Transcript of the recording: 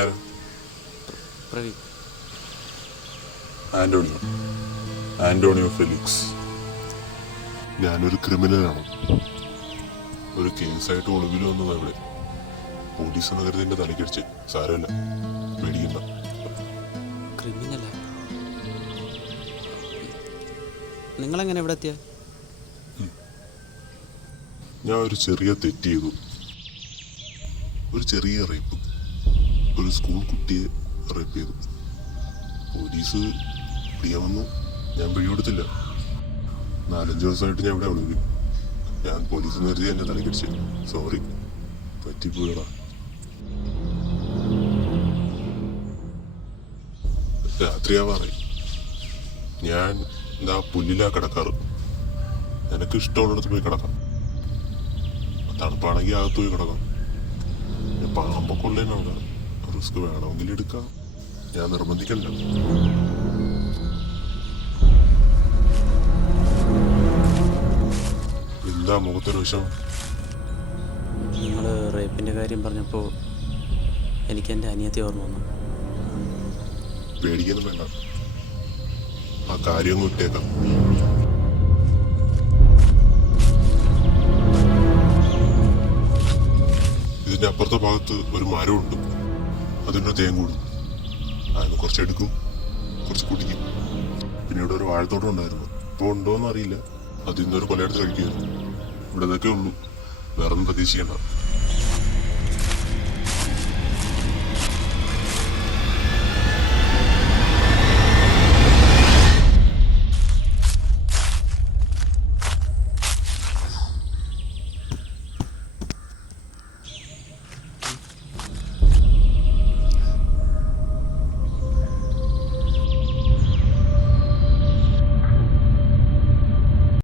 ആരാ? Praveen. Antonio Felix. ഞാനൊരു ക്രിമിനലാണ്. ഒരു കേസായിട്ട് ഒളിവിൽ വന്നത് അവിടെ. പോലീസ് നഗരത്തിൽ എൻ്റെ തലക്കടിച്ച്. സാരമില്ല, പേടിക്കണ്ട. ക്രിമിനലാ? നിങ്ങളെങ്ങനെ ഇവിടെ എത്തിയ? ഞാൻ ഒരു ചെറിയ തെറ്റ് ചെയ്തു. ഒരു ചെറിയ റേപ്പ്. ഒരു സ്കൂൾ കുട്ടിയെ റേപ്പ് ചെയ്തു. പോലീസ് പിടിയാൻ വന്നു. ഞാൻ പിടികൊടുത്തില്ല. 4-5 ദിവസമായിട്ട് ഞാൻ ഇവിടെ ഒളിവിൽ. ഞാൻ പോലീസ് കരുതി എന്നെ തലക്കടിച്ച്. സോറി, പറ്റിപ്പോയടാ. രാത്രിയാവാറായി. ഞാൻ എന്താ പുല്ലിലാ കിടക്കാറ്. എനിക്ക് ഇഷ്ടമുള്ളിടത്ത് പോയി കിടക്കാം. തണുപ്പാണെങ്കിൽ അകത്ത് പോയി കിടക്കാം. പാമ്പൊക്കെ ഉള്ളതിന് അവിടെ റിസ്ക് വേണമെങ്കിൽ എടുക്കാം. ഞാൻ നിർബന്ധിക്കണ്ട. എന്താ മുഖത്തൊരു വിഷം? നിങ്ങൾ റേപ്പിൻ്റെ കാര്യം പറഞ്ഞപ്പോൾ എനിക്ക് എൻ്റെ അനിയത്തി ഓർമ്മ വന്നു. പേടിക്കൊന്നും വേണ്ട, ആ കാര്യം ഒന്ന് വിട്ടേക്കാം. ഇതിന്റെ അപ്പുറത്തെ ഭാഗത്ത് ഒരു മരമുണ്ട്. അതിൻ്റെ തേൻ കൂടും. അതിന് കുറച്ചെടുക്കും, കുറച്ച് കുടിക്കും. പിന്നെ ഇവിടെ ഒരു വാഴത്തോട്ടം ഉണ്ടായിരുന്നു. ഇപ്പോൾ ഉണ്ടോയെന്ന് അറിയില്ല. അതിൽ നിന്നൊരു കൊലയെടുത്ത് കഴിക്കുമായിരുന്നു. ഇവിടെ ഇതൊക്കെ ഉള്ളൂ, വേറെ ഒന്നും പ്രതീക്ഷിക്കണ്ട.